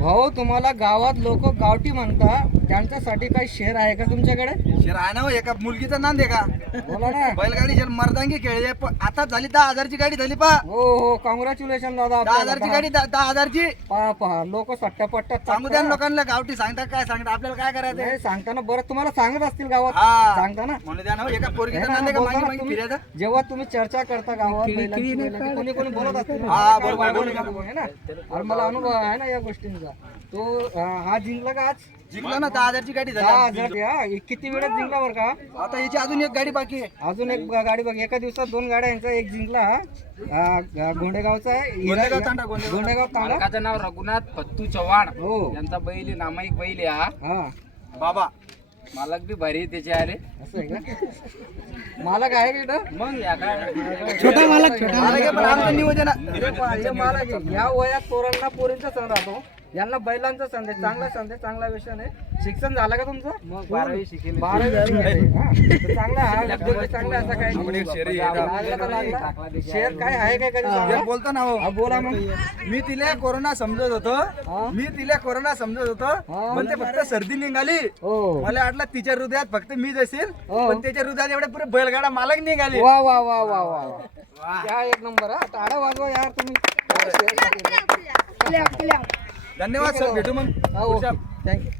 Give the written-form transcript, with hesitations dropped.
भाऊ तुम्हाला गावात लोक गावठी म्हणतात, त्यांच्यासाठी काही शेअर आहे का तुमच्याकडे? शेर आहे ना हो, एका मुलगीचा नांद आहे का? बोला ना. बैलगाडी शेर मर्दांगी खेळली आता झाली 10,000ची गाडी झाली पा. हो हो, कॉंग्रॅच्युलेशन दादा. 10,000ची गाडी 10,000ची. पहा पहा, लोक सट्ट्यापट्ट्यात सांगू द्या ना लोकांना, गावठी सांगतात काय सांगतात, आपल्याला काय करायचं आहे? सांगताना बरं तुम्हाला सांगत असतील गावात, हा. सांगताना म्हणू द्या ना हो, एका पोरगीचा हे ना, नांद आहे का बोलताना मागे मागे तुम्ही- फिरायचं? जेव्हा तुम्ही चर्चा करता गावात बैलांची, कोणी कोणी बोलत असतील ना, हा, काय बरोबर, बोलू बरोबर. नको, है ना. आणि मला अनुभव आहे ना या गोष्टींचा. तो हा जिंकला का आज? जिंकला ना, 10,000ची गाडी 10,000 झाली. हा, किती वेळात जिंकला बरं का? आता याची अजून एक गाडी बाकी आहे. अजून एक गाडी बघ, एका दिवसात 2 गाड्या यांचा, एक जिंकला गोंडेगावचा आहे, गोंडेगाव तांडा, गोंडेगाव. गोंडेगाव तांडा. मालकाचं नाव रघुनाथ पत्तू चव्हाण. हो यांचा बैल आहे, नामाईक बैल आहे हा. हा, बाबा मालक बी भारी आहे त्याचे आले. असं आहे का? मालक आहे का इथं? मग या काय छोटा मालक, मला काय पण आमचं नियोजन आहे. हे मालक आहे. या वयात पोरांना पोरींचा सण राहतो, यांना बैलांचा संदेश, चांगला संदेश, चांगला व्यसन आहे. शिक्षण झालं का तुमचं? मग 12वी शिकेल. 12वी शिकले. हा. तर चांगला हा उद्योग चांगला असा काय आपण एक शेर आहे. लागला तर लागला. शेर काय आहे काय कधी हे सांगा? बोलतो ना हो, हा, बोला मग. मी तिला कोरोना समजत होतो, हा. मी तिला कोरोना समजत होतो, हा. पण ते फक्त सर्दी निघाली. हो मला वाटलं तिच्या हृदयात फक्त मीच असेल, हो. पण त्याच्या हृदयात एवढे पुरे बैलगाडा मालक निघाले. वा वा वा वा वा वा. क्या एक नंबर हा. टाळ्या वाजवा यार तुम्ही. धन्यवाद सर, भेटू मग हो पुढच्या थँक्यू.